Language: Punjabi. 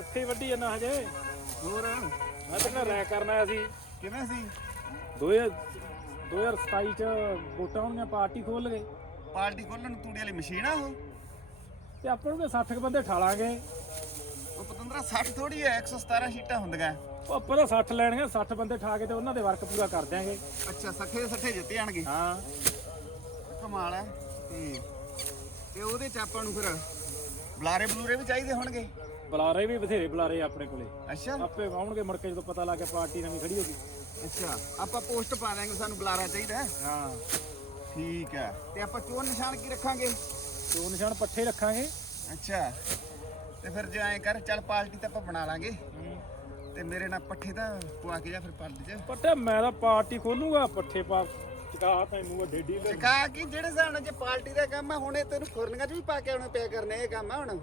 ਪੱਠੇ ਵੱਢੀ ਜਾਂਦਾ ਹਜੇ। ਹੋਰ? ਮੈਂ ਤਾਂ ਨਾ ਰਾਇ ਕਰਨਾ ਆਇਆ ਸੀ ਕਿਵੇਂ ਸੀ? 2000 2027 ਚ ਵੋਟਾਂ ਹੋਣਗੀਆਂ ਪਾਰਟੀ ਖੋਲ ਗਏ। ਪਾਰਟੀ ਖੋਲਣ ਨੂੰ ਤੂੜੀ ਵਾਲੀ ਮਸ਼ੀਨ ਆ ਉਹ? ਤੇ ਆਪਾਂ ਨੂੰ 60 ਕੁ ਬੰਦੇ ਠਾਲਾਂਗੇ। ਉਹ ਪਤੰਦਰਾ 60 ਥੋੜੀ ਹੈ 117 ਸ਼ੀਟਾਂ ਹੁੰਦੀਆਂ। ਉਹ ਆਪਾਂ ਤਾਂ 60 ਲੈਣਗੇ 60 ਬੰਦੇ ਠਾ ਕੇ ਤੇ ਉਹਨਾਂ ਦੇ ਵਰਕ ਪੂਰਾ ਕਰ ਦਿਆਂਗੇ। ਅੱਛਾ 60 60 ਜਿੱਤੇ ਜਾਣਗੇ ਹਾਂ। ਕਮਾਲ ਹੈ। ਤੇ ਤੇ ਉਹਦੇ ਚ ਆਪਾਂ ਨੂੰ ਫਿਰ ਬਲਾਰੇ ਬਲੂਰੇ ਵੀ ਚਾਹੀਦੇ ਹੋਣਗੇ। ਬੁਲਾਰੇ ਵੀ ਬਥੇਰੇ ਬੁਲਾਰੇ ਆਪਣੇ ਕੋਲੇ। ਅੱਛਾ। ਆਪੇ ਆਉਣਗੇ ਮੁੜ ਕੇ ਜਦੋਂ ਪਤਾ ਲੱਗ ਗਿਆ ਪਾਰਟੀ ਨਵੀਂ ਖੜੀ ਹੋ ਗਈ। ਅੱਛਾ ਆਪਾਂ ਪੋਸਟ ਪਾ ਦਾਂਗੇ ਸਾਨੂੰ ਬੁਲਾਰਾ ਚਾਹੀਦਾ ਹੈ। ਠੀਕ ਹੈ। ਤੇ ਆਪਾਂ ਚੋਣ ਨਿਸ਼ਾਨ ਕੀ ਰੱਖਾਂਗੇ? ਉਹ ਨਿਸ਼ਾਨ ਪੱਠੇ ਰੱਖਾਂਗੇ। ਅੱਛਾ। ਤੇ ਫਿਰ ਜੇ ਐਂ ਕਰ ਚੱਲ ਪਾਰਟੀ ਤਾਂ ਆਪਾਂ ਬਣਾ ਲਾਂਗੇ। ਤੇ ਮੇਰੇ ਨਾਲ ਪੱਠੇ ਤਾਂ ਪਵਾ ਕੇ ਜਾ ਫਿਰ ਪਾਰਟੀ 'ਚ। ਪੱਠੇ ਮੈਂ ਤਾਂ ਪਾਰਟੀ ਖੋਲੂਗਾ ਪੱਠੇ ਪਾ ਚਕਾ ਤੈਨੂੰ ਵੱਡੇ ਡੀਲਰ ਕਾ ਕਿ ਜਿਹੜੇ ਨਾਲ ਜੇ ਪਾਰਟੀ ਦਾ ਕੰਮ ਆ ਹੁਣ ਤੈਨੂੰ ਖੁਰਲੀਆਂ 'ਚ ਵੀ ਪਾ ਕੇ ਆਉਣੇ ਪਿਆ ਕਰਨੇ ਇਹ ਕੰਮ ਆ ਹੁਣ।